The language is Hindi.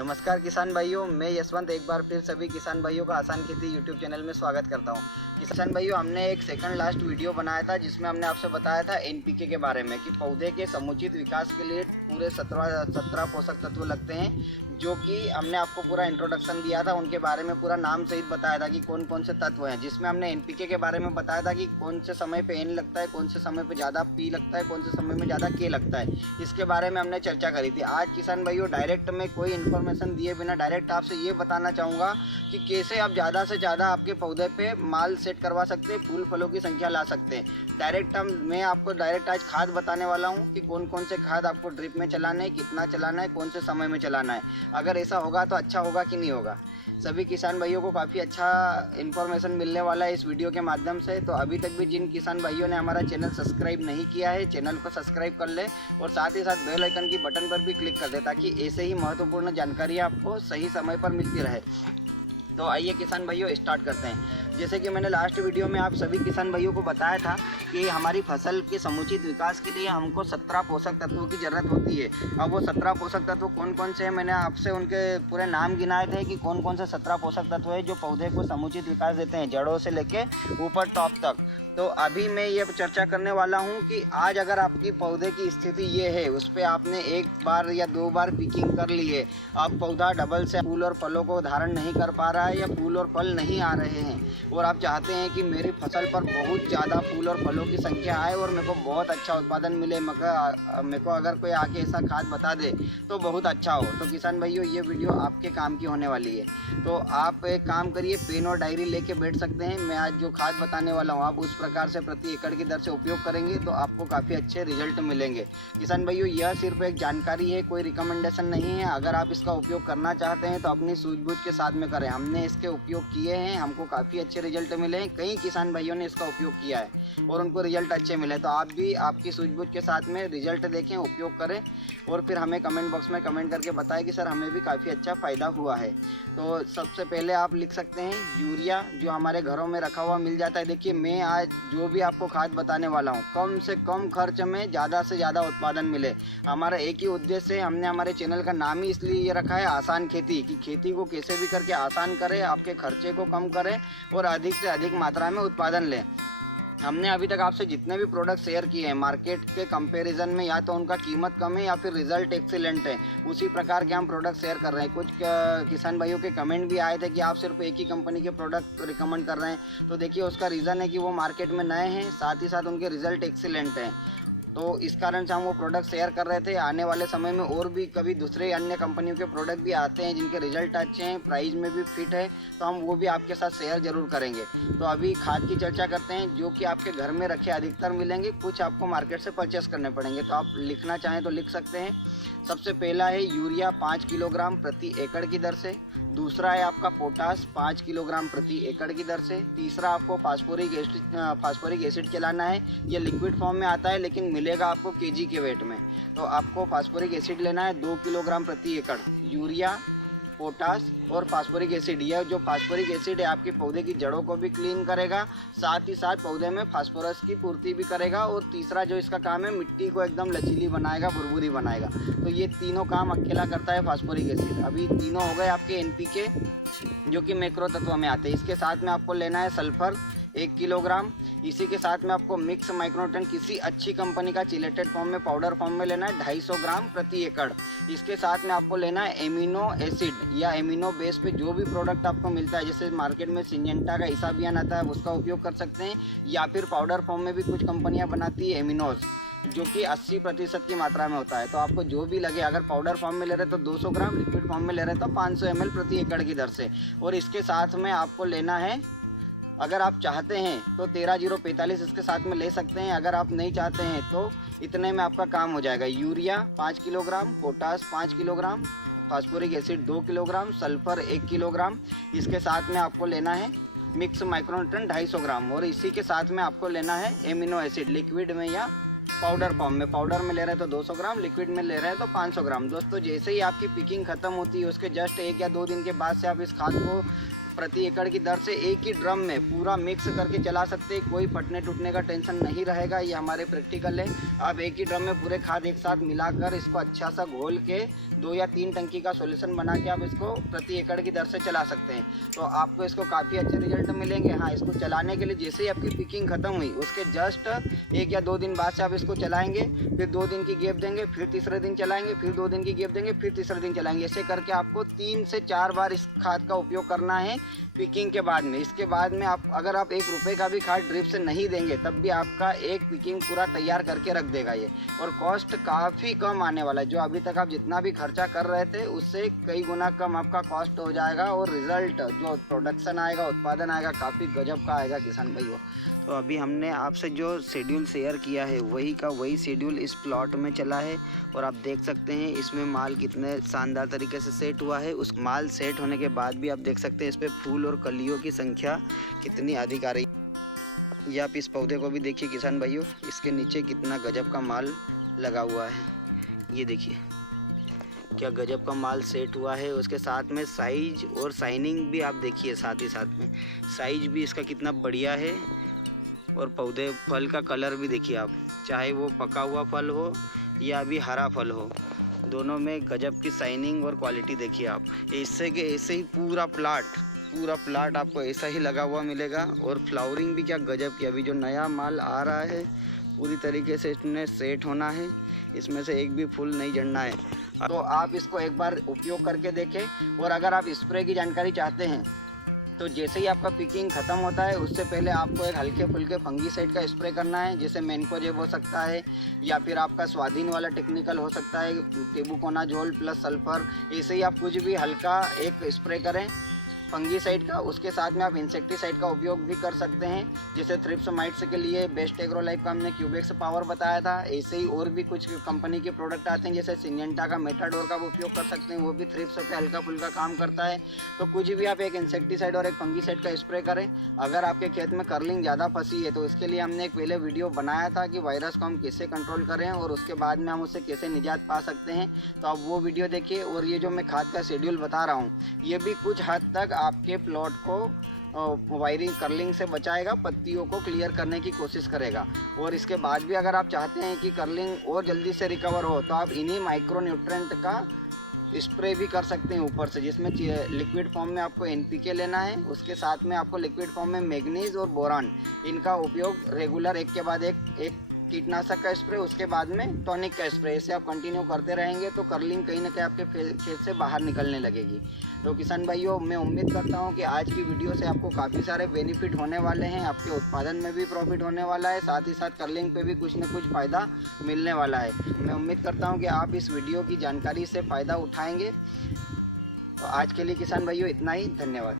नमस्कार किसान भाइयों, मैं यशवंत एक बार फिर सभी किसान भाइयों का आसान खेती यूट्यूब चैनल में स्वागत करता हूं। किसान भाइयों, हमने एक सेकंड लास्ट वीडियो बनाया था जिसमें हमने आपसे बताया था एनपीके के बारे में कि पौधे के समुचित विकास के लिए पूरे 17 पोषक तत्व लगते हैं, जो कि हमने आपको पूरा इंट्रोडक्शन दिया था। उनके बारे में पूरा नाम सहित बताया था कि कौन कौन से तत्व हैं, जिसमें हमने एनपीके के बारे में बताया था कि कौन से समय पे एन लगता है, कौन से समय पे ज़्यादा पी लगता है, कौन से समय में ज़्यादा के लगता है। इसके बारे में हमने चर्चा करी थी। आज किसान भाइयों डायरेक्ट में कोई इन्फॉर्मेशन दिए बिना डायरेक्ट आपसे ये बताना चाहूँगा कि कैसे आप ज़्यादा से ज़्यादा आपके पौधे पे माल सेट करवा सकते हैं, फूल फलों की संख्या ला सकते हैं। मैं आपको डायरेक्ट आज खाद बताने वाला हूँ कि कौन कौन से खाद आपको ड्रिप में चलाना है, कितना चलाना है, कौन से समय में चलाना है। अगर ऐसा होगा तो अच्छा होगा कि नहीं होगा। सभी किसान भाइयों को काफ़ी अच्छा इन्फॉर्मेशन मिलने वाला है इस वीडियो के माध्यम से। तो अभी तक भी जिन किसान भाइयों ने हमारा चैनल सब्सक्राइब नहीं किया है, चैनल को सब्सक्राइब कर ले और साथ ही साथ बेल आइकन की बटन पर भी क्लिक कर दे, ताकि ऐसे ही महत्वपूर्ण जानकारी आपको सही समय पर मिलती रहे। तो आइए किसान भाइयों स्टार्ट करते हैं। जैसे कि मैंने लास्ट वीडियो में आप सभी किसान भाइयों को बताया था कि हमारी फसल के समुचित विकास के लिए हमको 17 पोषक तत्वों की ज़रूरत होती है। अब वो 17 पोषक तत्व कौन कौन से हैं, मैंने आपसे उनके पूरे नाम गिनाए थे कि कौन कौन से 17 पोषक तत्व है जो पौधे को समुचित विकास देते हैं, जड़ों से लेके ऊपर टॉप तक। तो अभी मैं ये चर्चा करने वाला हूँ कि आज अगर आपकी पौधे की स्थिति ये है, उस पर आपने एक बार या 2 बार पिकिंग कर ली है, अब पौधा डबल से फूल और फलों को धारण नहीं कर पा रहा है या फूल और फल नहीं आ रहे हैं, और आप चाहते हैं कि मेरी फसल पर बहुत ज़्यादा फूल और फलों की संख्या आए और मेरे को बहुत अच्छा उत्पादन मिले, मेरे को अगर कोई आके ऐसा खाद बता दे तो बहुत अच्छा हो। तो किसान भाइयों, ये वीडियो आपके काम की होने वाली है। तो आप एक काम करिए, पेन और डायरी लेके बैठ सकते हैं। मैं आज जो खाद बताने वाला हूँ, आप उस प्रकार से प्रति एकड़ की दर से उपयोग करेंगे तो आपको काफ़ी अच्छे रिजल्ट मिलेंगे। किसान भाइयों, यह सिर्फ एक जानकारी है, कोई रिकमेंडेशन नहीं है। अगर आप इसका उपयोग करना चाहते हैं तो अपनी सूझबूझ के साथ में करें। हमने इसके उपयोग किए हैं, हमको काफ़ी अच्छे रिजल्ट मिले हैं। कई किसान भाइयों ने इसका उपयोग किया है और उनको रिजल्ट अच्छे मिले। तो आप भी आपकी सूझबूझ के साथ में रिजल्ट देखें, उपयोग करें और फिर हमें कमेंट बॉक्स में कमेंट करके बताएं कि सर हमें भी काफ़ी अच्छा फ़ायदा हुआ है। तो सबसे पहले आप लिख सकते हैं यूरिया, जो हमारे घरों में रखा हुआ मिल जाता है। देखिए, मैं आज जो भी आपको खाद बताने वाला हूँ, कम से कम खर्च में ज़्यादा से ज़्यादा उत्पादन मिले। हमारा एक ही उद्देश्य है। हमने हमारे चैनल का नाम ही इसलिए ये रखा है आसान खेती, कि खेती को कैसे भी करके आसान करें, आपके खर्चे को कम करें और अधिक से अधिक मात्रा में उत्पादन लें। हमने अभी तक आपसे जितने भी प्रोडक्ट शेयर किए हैं मार्केट के कंपैरिजन में, या तो उनका कीमत कम है या फिर रिजल्ट एक्सीलेंट है, उसी प्रकार के हम प्रोडक्ट शेयर कर रहे हैं। कुछ किसान भाइयों के कमेंट भी आए थे कि आप सिर्फ एक ही कंपनी के प्रोडक्ट रिकमेंड कर रहे हैं। तो देखिए, उसका रीज़न है कि वो मार्केट में नए हैं, साथ ही साथ उनके रिजल्ट एक्सीलेंट हैं। तो इस कारण से हम वो प्रोडक्ट शेयर कर रहे थे। आने वाले समय में और भी कभी दूसरे अन्य कंपनियों के प्रोडक्ट भी आते हैं जिनके रिजल्ट अच्छे हैं, प्राइस में भी फिट है, तो हम वो भी आपके साथ शेयर ज़रूर करेंगे। तो अभी खाद की चर्चा करते हैं, जो कि आपके घर में रखे अधिकतर मिलेंगे, कुछ आपको मार्केट से परचेस करने पड़ेंगे। तो आप लिखना चाहें तो लिख सकते हैं। सबसे पहला है यूरिया 5 किलोग्राम प्रति एकड़ की दर से। दूसरा है आपका पोटास 5 किलोग्राम प्रति एकड़ की दर से। तीसरा आपको फास्फोरिक एसिड चलाना है। ये लिक्विड फॉर्म में आता है लेकिन मिलेगा आपको केजी के वेट में। तो आपको फास्फोरिक एसिड लेना है 2 किलोग्राम प्रति एकड़। यूरिया, पोटास और फास्फोरिक एसिड, यह जो फास्फोरिक एसिड है आपके पौधे की जड़ों को भी क्लीन करेगा, साथ ही साथ पौधे में फास्फोरस की पूर्ति भी करेगा, और तीसरा जो इसका काम है, मिट्टी को एकदम लचीली बनाएगा, भुरभुरी बनाएगा। तो ये तीनों काम अकेला करता है फास्फोरिक एसिड। अभी तीनों हो गए आपके एनपीके, जो कि मैक्रो तत्व में आते हैं। इसके साथ में आपको लेना है सल्फर 1 किलोग्राम। इसी के साथ में आपको मिक्स माइक्रोन्यूट्रिएंट किसी अच्छी कंपनी का चिलेटेड फॉर्म में, पाउडर फॉर्म में लेना है 250 ग्राम प्रति एकड़। इसके साथ में आपको लेना है एमिनो एसिड या एमिनो बेस पे जो भी प्रोडक्ट आपको मिलता है, जैसे मार्केट में सिंजेंटा का इसाबियन आता है, उसका उपयोग कर सकते हैं, या फिर पाउडर फॉर्म में भी कुछ कंपनियां बनाती है एमिनोज, जो कि 80% की मात्रा में होता है। तो आपको जो भी लगे, अगर पाउडर फॉर्म में ले रहे तो 200 ग्राम, लिक्विड फॉर्म में ले रहे तो 500 ml प्रति एकड़ की दर से। और इसके साथ में आपको लेना है, अगर आप चाहते हैं तो 13045 इसके साथ में ले सकते हैं। अगर आप नहीं चाहते हैं तो इतने में आपका काम हो जाएगा। Urea 5 kilogram, potash 5 kilogram, phosphoric acid 2 kilogram, sulphur 1 kilogram. इसके साथ में आपको लेना है मिक्स माइक्रोन्यूट्रिएंट 250 ग्राम, और इसी के साथ में आपको लेना है एमिनो एसिड लिक्विड में या पाउडर फॉर्म में। पाउडर में ले रहे हैं तो 200 ग्राम, लिक्विड में ले रहे हैं तो 500 ग्राम। दोस्तों, जैसे ही आपकी पिकिंग खत्म होती है उसके जस्ट 1 या 2 दिन के बाद से आप इस खाद को प्रति एकड़ की दर से एक ही ड्रम में पूरा मिक्स करके चला सकते हैं। कोई फटने टूटने का टेंशन नहीं रहेगा। ये हमारे प्रैक्टिकल है। आप एक ही ड्रम में पूरे खाद एक साथ मिलाकर इसको अच्छा सा घोल के 2 या 3 टंकी का सॉल्यूशन बना के आप इसको प्रति एकड़ की दर से चला सकते हैं। तो आपको इसको काफ़ी अच्छे रिजल्ट मिलेंगे। हाँ, इसको चलाने के लिए जैसे ही आपकी पिकिंग ख़त्म हुई उसके जस्ट 1 या 2 दिन बाद से आप इसको चलाएंगे, फिर 2 दिन की गैप देंगे, फिर तीसरे दिन चलाएंगे, फिर 2 दिन की गैप देंगे, फिर तीसरे दिन चलाएंगे। ऐसे करके आपको 3 से 4 बार इस खाद का उपयोग करना है पिकिंग के बाद में। इसके बाद में आप अगर आप 1 रुपये का भी खाद ड्रिप से नहीं देंगे तब भी आपका एक पिकिंग पूरा तैयार करके रख देगा ये। और कॉस्ट काफ़ी कम आने वाला है। जो अभी तक आप जितना भी खर्चा कर रहे थे उससे कई गुना कम आपका कॉस्ट हो जाएगा और रिज़ल्ट जो प्रोडक्शन आएगा, उत्पादन आएगा, काफ़ी गजब का आएगा किसान भाइयों। तो अभी हमने आपसे जो शेड्यूल शेयर किया है वही का वही शेड्यूल इस प्लॉट में चला है और आप देख सकते हैं इसमें माल कितने शानदार तरीके से सेट हुआ है। उस माल सेट होने के बाद भी आप देख सकते हैं इस पर फूल और कलियों की संख्या कितनी अधिक आ रही है। ये आप इस पौधे को भी देखिए किसान भाइयों, इसके नीचे कितना गजब का माल लगा हुआ है। ये देखिए क्या गजब का माल सेट हुआ है। उसके साथ में साइज और शाइनिंग भी आप देखिए, साथ ही साथ में साइज भी इसका कितना बढ़िया है। और पौधे फल का कलर भी देखिए आप, चाहे वो पका हुआ फल हो या अभी हरा फल हो, दोनों में गजब की शाइनिंग और क्वालिटी देखिए आप। ऐसे के ऐसे ही पूरा प्लाट आपको ऐसा ही लगा हुआ मिलेगा। और फ्लावरिंग भी क्या गजब की। अभी जो नया माल आ रहा है पूरी तरीके से इसमें सेट होना है, इसमें से एक भी फूल नहीं झड़ना है। तो आप इसको एक बार उपयोग करके देखें। और अगर आप स्प्रे की जानकारी चाहते हैं तो जैसे ही आपका पिकिंग ख़त्म होता है उससे पहले आपको एक हल्के फुल्के फंगीसाइड का स्प्रे करना है, जैसे मैनकोजेब हो सकता है या फिर आपका स्वाधीन वाला टेक्निकल हो सकता है, टेबुकोनाजोल प्लस सल्फर। ऐसे ही आप कुछ भी हल्का एक स्प्रे करें फंगीसाइड का। उसके साथ में आप इंसेक्टिसाइड का उपयोग भी कर सकते हैं, जैसे थ्रिप्स माइट्स के लिए बेस्ट एग्रोलाइफ का हमने क्यूबेक्स पावर बताया था। ऐसे ही और भी कुछ कंपनी के प्रोडक्ट आते हैं, जैसे सिंजेंटा का मेटाडोर का उपयोग कर सकते हैं, वो भी थ्रिप्स पे हल्का फुल्का काम करता है। तो कुछ भी आप एक इंसेक्टिसाइड और एक फंगीसाइड का स्प्रे करें। अगर आपके खेत में कर्लिंग ज़्यादा फंसी है तो इसके लिए हमने एक पहले वीडियो बनाया था कि वायरस को हम कैसे कंट्रोल करें और उसके बाद में हम उससे कैसे निजात पा सकते हैं। तो आप वो वीडियो देखिए। और ये जो मैं खाद का शेड्यूल बता रहा हूँ ये भी कुछ हद तक आपके प्लॉट को वायरिंग कर्लिंग से बचाएगा, पत्तियों को क्लियर करने की कोशिश करेगा। और इसके बाद भी अगर आप चाहते हैं कि कर्लिंग और जल्दी से रिकवर हो तो आप इन्हीं माइक्रो न्यूट्रेंट का स्प्रे भी कर सकते हैं ऊपर से, जिसमें लिक्विड फॉर्म में आपको NPK लेना है, उसके साथ में आपको लिक्विड फॉर्म में मैग्नीज और बोरान, इनका उपयोग रेगुलर एक के बाद एक कीटनाशक का स्प्रे, उसके बाद में टॉनिक का स्प्रे, ऐसे आप कंटिन्यू करते रहेंगे तो कर्लिंग कहीं ना कहीं आपके खेत से बाहर निकलने लगेगी। तो किसान भाइयों, मैं उम्मीद करता हूं कि आज की वीडियो से आपको काफ़ी सारे बेनिफिट होने वाले हैं। आपके उत्पादन में भी प्रॉफिट होने वाला है, साथ ही साथ कर्लिंग पे भी कुछ न कुछ फ़ायदा मिलने वाला है। मैं उम्मीद करता हूँ कि आप इस वीडियो की जानकारी से फ़ायदा उठाएँगे। तो आज के लिए किसान भाइयों इतना ही। धन्यवाद।